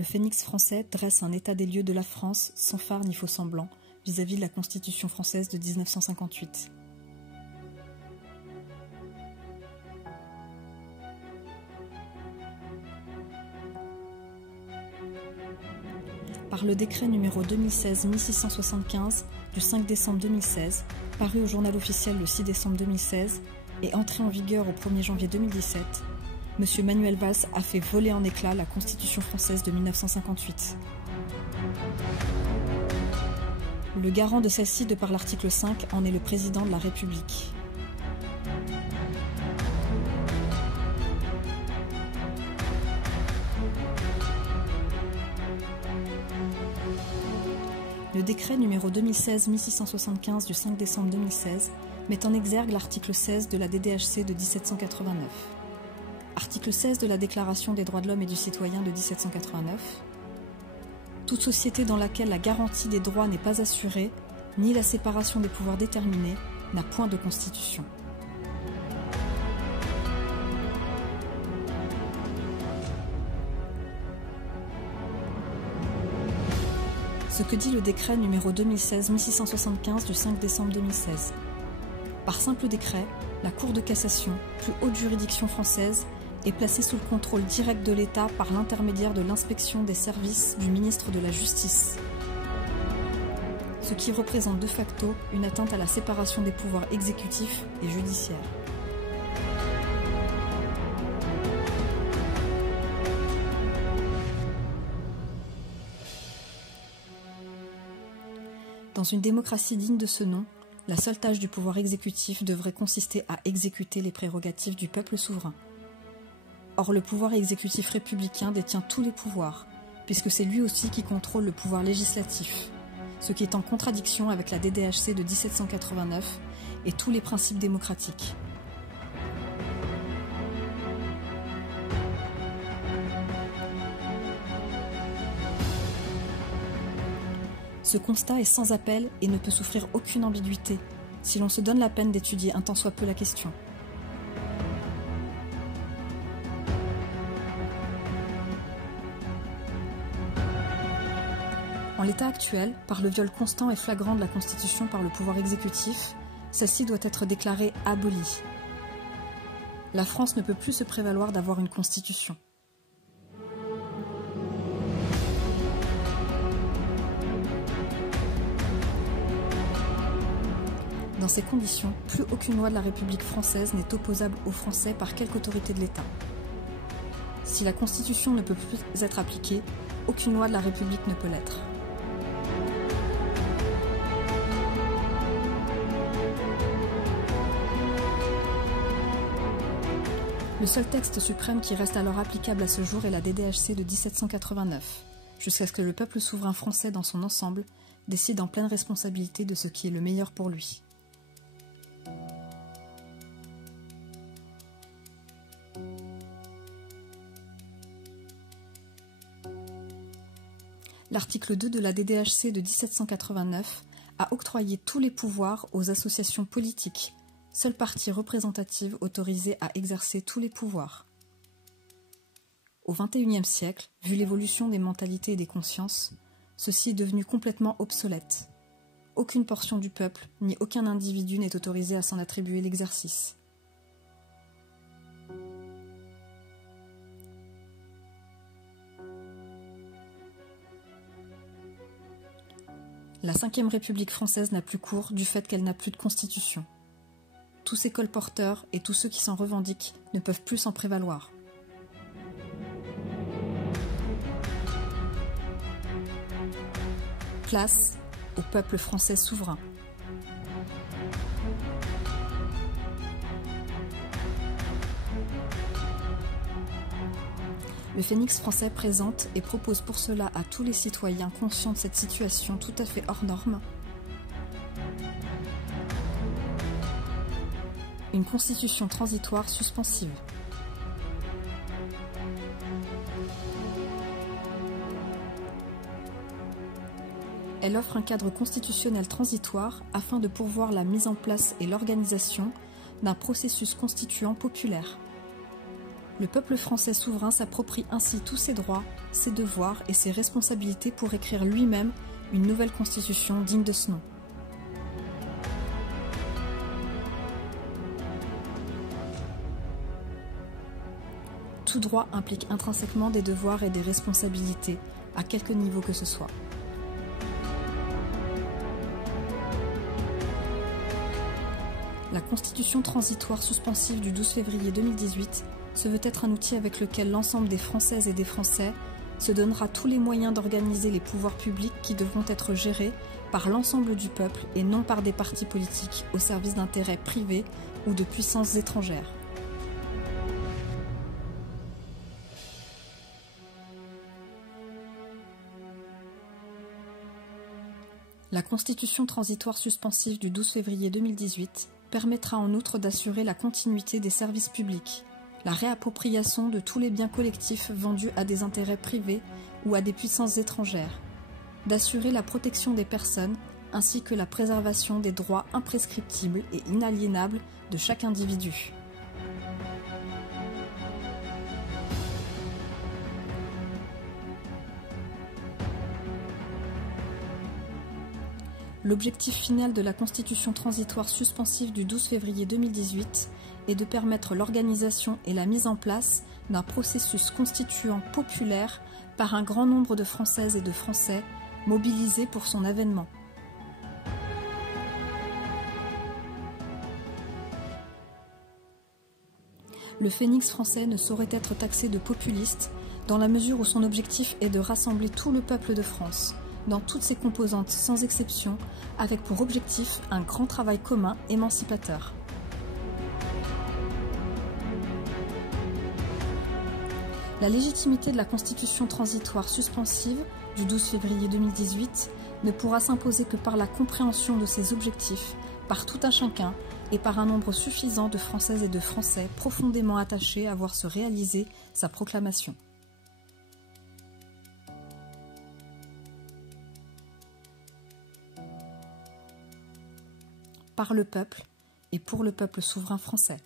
le Phénix français dresse un état des lieux de la France sans phare ni faux-semblant vis-à-vis de la Constitution française de 1958. Par le décret numéro 2016-1675 du 5 décembre 2016, paru au journal officiel le 6 décembre 2016 et entré en vigueur au 1er janvier 2017, M. Manuel Valls a fait voler en éclats la Constitution française de 1958. Le garant de celle-ci de par l'article 5 en est le président de la République. Le décret numéro 2016-1675 du 5 décembre 2016 met en exergue l'article 16 de la DDHC de 1789. Article 16 de la Déclaration des droits de l'homme et du citoyen de 1789. Toute société dans laquelle la garantie des droits n'est pas assurée, ni la séparation des pouvoirs déterminée, n'a point de constitution. Ce que dit le décret numéro 2016-1675 du 5 décembre 2016. Par simple décret, la Cour de cassation, plus haute juridiction française, est placée sous le contrôle direct de l'État par l'intermédiaire de l'inspection des services du ministre de la Justice. Ce qui représente de facto une atteinte à la séparation des pouvoirs exécutifs et judiciaires. Dans une démocratie digne de ce nom, la seule tâche du pouvoir exécutif devrait consister à exécuter les prérogatives du peuple souverain. Or, le pouvoir exécutif républicain détient tous les pouvoirs, puisque c'est lui aussi qui contrôle le pouvoir législatif, ce qui est en contradiction avec la DDHC de 1789 et tous les principes démocratiques. Ce constat est sans appel et ne peut souffrir aucune ambiguïté, si l'on se donne la peine d'étudier un tant soit peu la question. En l'état actuel, par le viol constant et flagrant de la Constitution par le pouvoir exécutif, celle-ci doit être déclarée abolie. La France ne peut plus se prévaloir d'avoir une Constitution. Dans ces conditions, plus aucune loi de la République française n'est opposable aux Français par quelque autorité de l'État. Si la Constitution ne peut plus être appliquée, aucune loi de la République ne peut l'être. Le seul texte suprême qui reste alors applicable à ce jour est la DDHC de 1789, jusqu'à ce que le peuple souverain français dans son ensemble décide en pleine responsabilité de ce qui est le meilleur pour lui. L'article 2 de la DDHC de 1789 a octroyé tous les pouvoirs aux associations politiques, seule partie représentative autorisée à exercer tous les pouvoirs. Au XXIe siècle, vu l'évolution des mentalités et des consciences, ceci est devenu complètement obsolète. Aucune portion du peuple, ni aucun individu n'est autorisé à s'en attribuer l'exercice. La Ve République française n'a plus cours du fait qu'elle n'a plus de constitution. Tous ses colporteurs et tous ceux qui s'en revendiquent ne peuvent plus s'en prévaloir. Place au peuple français souverain. Le Phénix français présente et propose pour cela à tous les citoyens conscients de cette situation tout à fait hors norme une constitution transitoire suspensive. Elle offre un cadre constitutionnel transitoire afin de pourvoir la mise en place et l'organisation d'un processus constituant populaire. Le peuple français souverain s'approprie ainsi tous ses droits, ses devoirs et ses responsabilités pour écrire lui-même une nouvelle constitution digne de ce nom. Tout droit implique intrinsèquement des devoirs et des responsabilités, à quelque niveau que ce soit. La Constitution transitoire suspensive du 12 février 2018 se veut être un outil avec lequel l'ensemble des Françaises et des Français se donnera tous les moyens d'organiser les pouvoirs publics qui devront être gérés par l'ensemble du peuple et non par des partis politiques au service d'intérêts privés ou de puissances étrangères. La Constitution transitoire suspensive du 12 février 2018 permettra en outre d'assurer la continuité des services publics, la réappropriation de tous les biens collectifs vendus à des intérêts privés ou à des puissances étrangères, d'assurer la protection des personnes ainsi que la préservation des droits imprescriptibles et inaliénables de chaque individu. L'objectif final de la Constitution transitoire suspensive du 12 février 2018 est de permettre l'organisation et la mise en place d'un processus constituant populaire par un grand nombre de Françaises et de Français mobilisés pour son avènement. Le phénix français ne saurait être taxé de populiste dans la mesure où son objectif est de rassembler tout le peuple de France, dans toutes ses composantes sans exception, avec pour objectif un grand travail commun émancipateur. La légitimité de la Constitution transitoire suspensive du 12 février 2018 ne pourra s'imposer que par la compréhension de ses objectifs, par tout un chacun et par un nombre suffisant de Françaises et de Français profondément attachés à voir se réaliser sa proclamation. Par le peuple et pour le peuple souverain français.